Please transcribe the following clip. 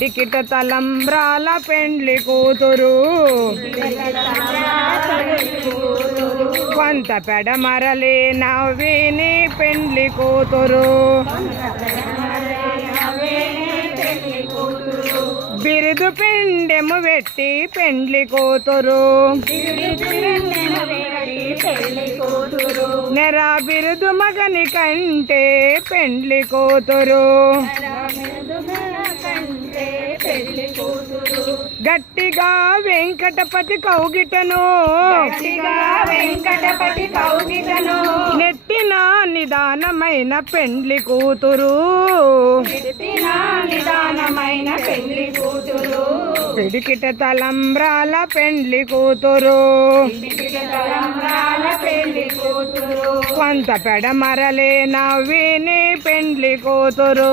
టికిట తలంబ్రాల పెండ్లి కూతురు కొంత పెడమరలే నవ్విని పెండ్లి కూతురు బిరుదు పెండెము వెట్టి పెండ్లి కూతురు నెరా బిరుదు మగని కంటే పెండ్లి కూతురు గట్టిగా వెంకటపతి కౌగిటను నెట్టిన నిదానమైన పెండ్లి కూతురు పిడికిట తలంబ్రాల పెండ్లి కూతురు కొంత పెడమరలే నవ్విని పెండ్లి కూతురు